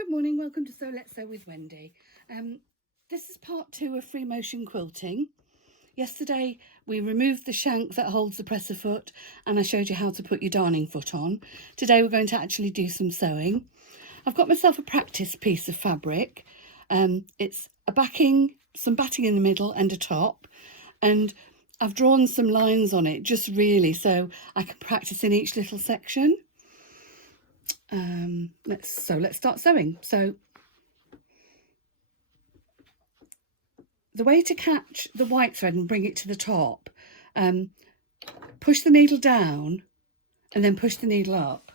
Good morning, welcome to Sew Let's Sew with Wendy. This is part 2 of free motion quilting. Yesterday we removed the shank that holds the presser foot and I showed you how to put your darning foot on. Today we're going to actually do some sewing. I've got myself a practice piece of fabric. It's a backing, some batting in the middle and a top, and I've drawn some lines on it just really so I can practice in each little section. Let's start sewing. So the way to catch the white thread and bring it to the top, push the needle down and then push the needle up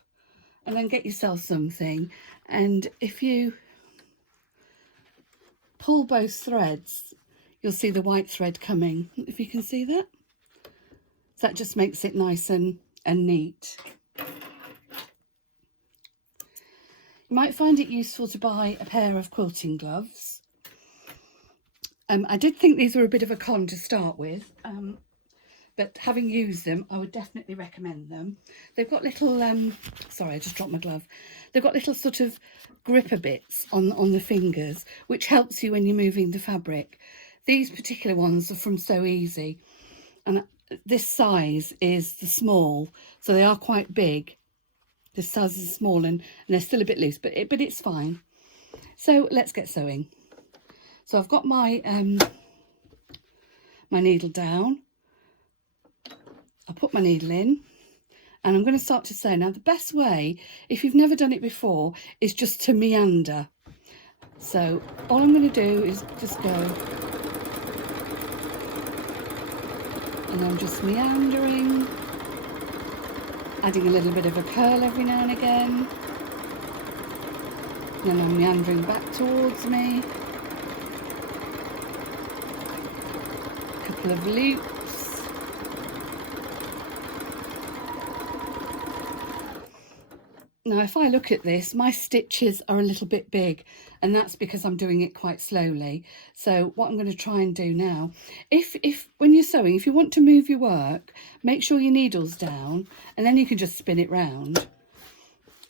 and then get yourself something, and if you pull both threads you'll see the white thread coming, if you can see that. So that just makes it nice and neat. You might find it useful to buy a pair of quilting gloves. I did think these were a bit of a con to start with, but having used them, I would definitely recommend them. They've got little, sorry, I just dropped my glove. They've got little sort of gripper bits on the fingers, which helps you when you're moving the fabric. These particular ones are from So Easy, and this size is the small, so they are quite big. This size is small and they're still a bit loose, but it's fine. So let's get sewing. So I've got my my needle down. I'll put my needle in and I'm going to start to sew. Now the best way, if you've never done it before, is just to meander. So all I'm going to do is just go, and I'm just meandering, adding a little bit of a curl every now and again. And then I'm meandering back towards me. A couple of loops. Now if I look at this, my stitches are a little bit big, and that's because I'm doing it quite slowly. So what I'm going to try and do now, if when you're sewing, if you want to move your work, make sure your needle's down and then you can just spin it round.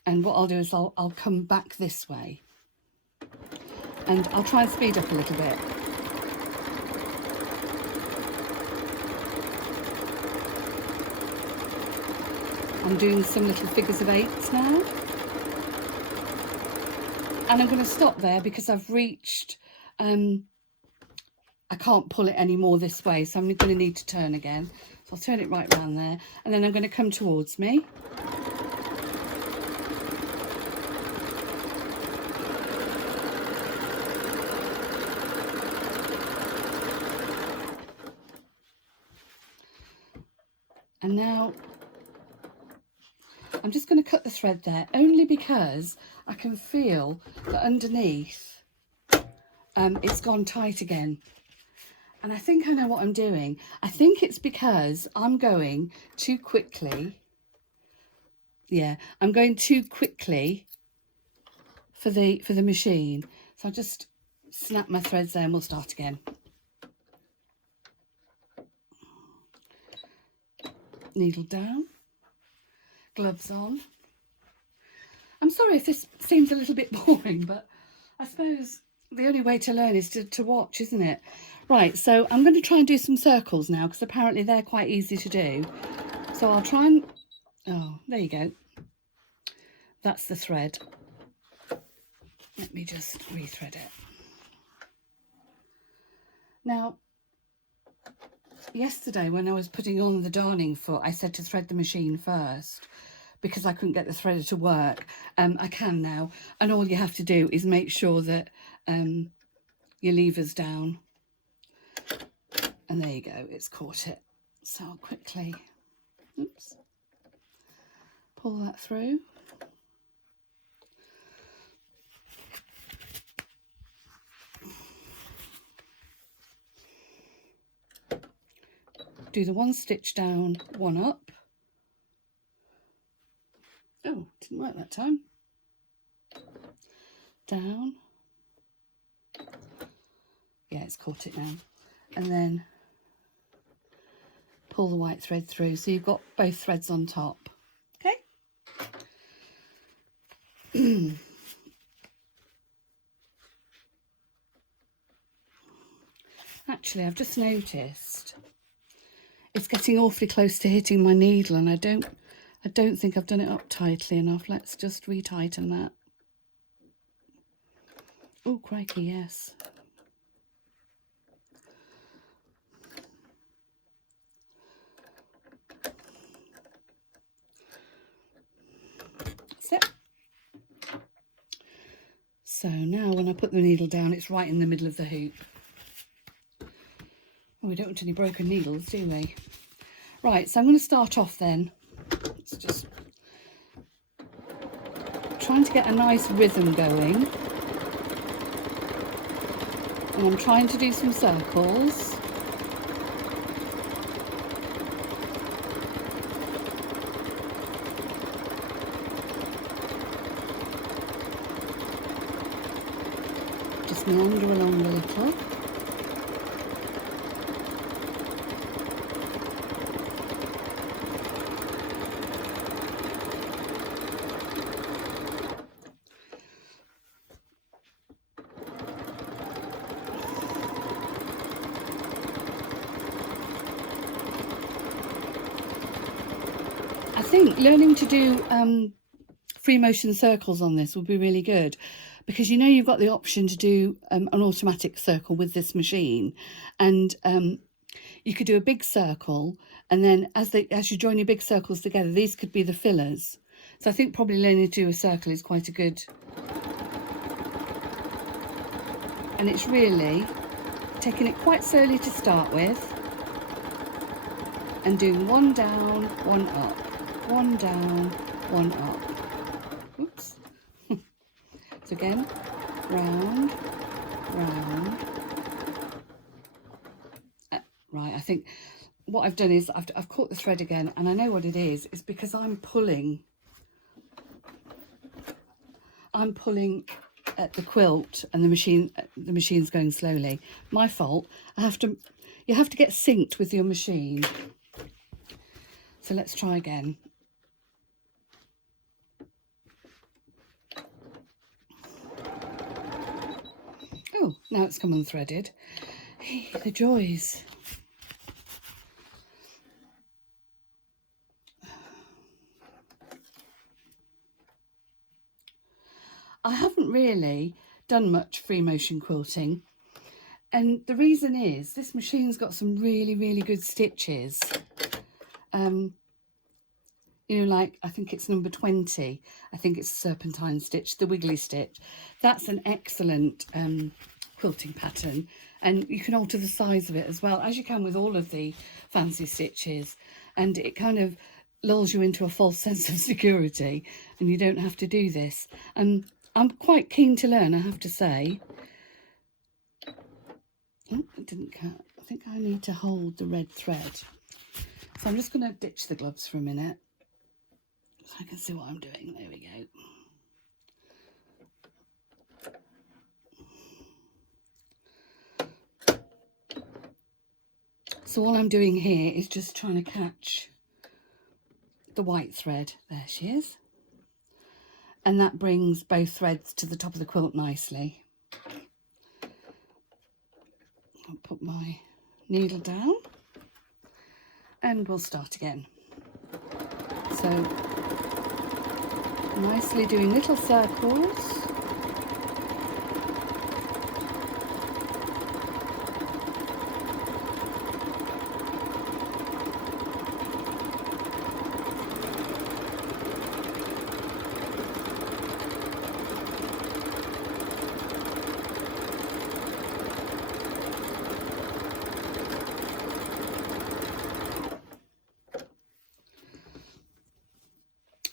And what I'll do is I'll come back this way and I'll try and speed up a little bit. I'm doing some little figures of 8s now. And I'm going to stop there because I've reached, I can't pull it any more this way, so I'm going to need to turn again. So I'll turn it right round there, and then I'm going to come towards me. And now I'm just going to cut the thread there, only because I can feel that underneath it's gone tight again. And I think I know what I'm doing. I think it's because I'm going too quickly. Yeah, I'm going too quickly for the machine. So I'll just snap my threads there and we'll start again. Needle down, gloves on. I'm sorry if this seems a little bit boring, but I suppose the only way to learn is to watch, isn't it? Right, so I'm going to try and do some circles now because apparently they're quite easy to do. So I'll try and, oh, there you go. That's the thread. Let me just rethread it. Now, yesterday when I was putting on the darning foot, I said to thread the machine first because I couldn't get the threader to work. I can now, and all you have to do is make sure that your lever's down, and there you go, it's caught it. So I'll quickly, oops, pull that through. Do the one stitch down, one up. Oh, didn't work that time. Down. Yeah, it's caught it now. And then pull the white thread through, so you've got both threads on top. Okay. actually, I've just noticed it's getting awfully close to hitting my needle, and I don't think I've done it up tightly enough. Let's just retighten that. Oh, crikey, yes. That's it. So now when I put the needle down, it's right in the middle of the hoop. Oh, we don't want any broken needles, do we? Right, so I'm going to start off then. It's just trying to get a nice rhythm going. And I'm trying to do some circles. Just meander along a little. I think learning to do free motion circles on this would be really good, because you know you've got the option to do an automatic circle with this machine, and you could do a big circle, and then as you join your big circles together, these could be the fillers. So I think probably learning to do a circle is quite a good, and it's really taking it quite slowly to start with and doing one down, one up, one down, one up. Oops. So again, round, round. Right, I think what I've done is I've caught the thread again, and I know what it is. It's because I'm pulling at the quilt, and the machine's going slowly. My fault. You have to get synced with your machine. So let's try again. Oh, now it's come unthreaded. Hey, the joys. I haven't really done much free motion quilting, and the reason is this machine's got some really, really good stitches. You know, like I think it's number 20. I think it's a serpentine stitch, the wiggly stitch. That's an excellent quilting pattern, and you can alter the size of it as well, as you can with all of the fancy stitches, and it kind of lulls you into a false sense of security, and you don't have to do this. And I'm quite keen to learn, I have to say. Oh, it didn't cut. I think I need to hold the red thread. So I'm just going to ditch the gloves for a minute so I can see what I'm doing. There we go. So all I'm doing here is just trying to catch the white thread. There she is. And that brings both threads to the top of the quilt nicely. I'll put my needle down and we'll start again. So nicely doing little circles.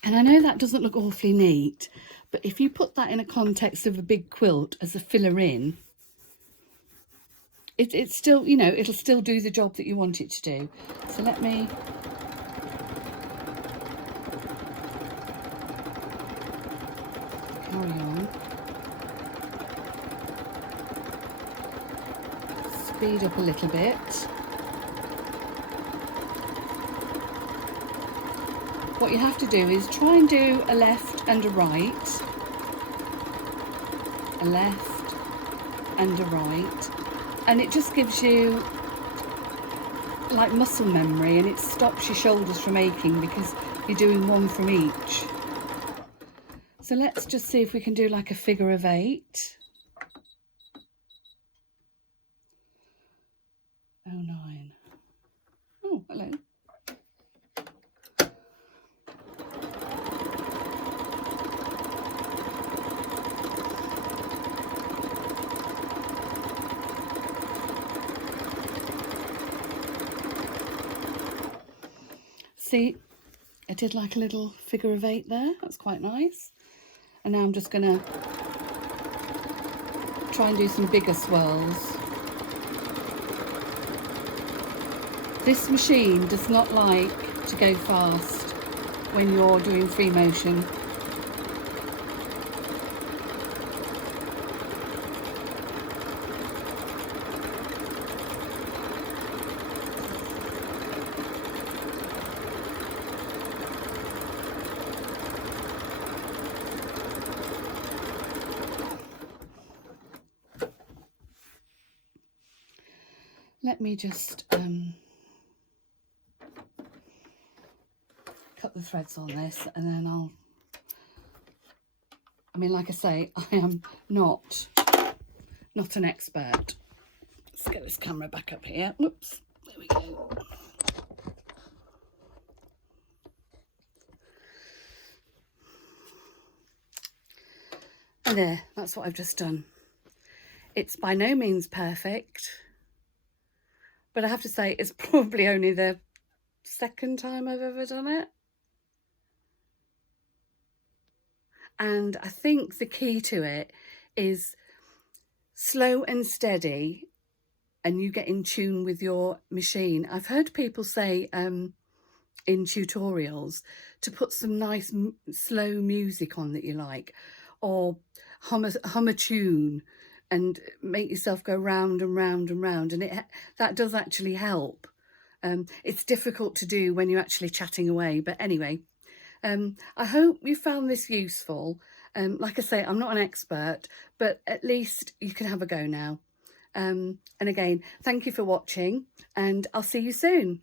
And I know that doesn't look awfully neat, but if you put that in a context of a big quilt as a filler in, it's still, you know, it'll still do the job that you want it to do. So let me carry on. Speed up a little bit. What you have to do is try and do a left and a right, a left and a right, and it just gives you like muscle memory, and it stops your shoulders from aching because you're doing one from each. So let's just see if we can do like a figure of 8. Oh, 9. Oh, hello. See, I did like a little figure of 8 there. That's quite nice. And now I'm just going to try and do some bigger swirls. This machine does not like to go fast when you're doing free motion. Let me just cut the threads on this, and then I mean, like I say, I am not an expert. Let's get this camera back up here. Whoops, there we go. And there, that's what I've just done. It's by no means perfect, but I have to say it's probably only the second time I've ever done it. And I think the key to it is slow and steady, and you get in tune with your machine. I've heard people say in tutorials to put some nice slow music on that you like, or hum a tune and make yourself go round and round and round, and that does actually help. It's difficult to do when you're actually chatting away, but anyway, I hope you found this useful. Like I say, I'm not an expert, but at least you can have a go now. And again, thank you for watching, and I'll see you soon.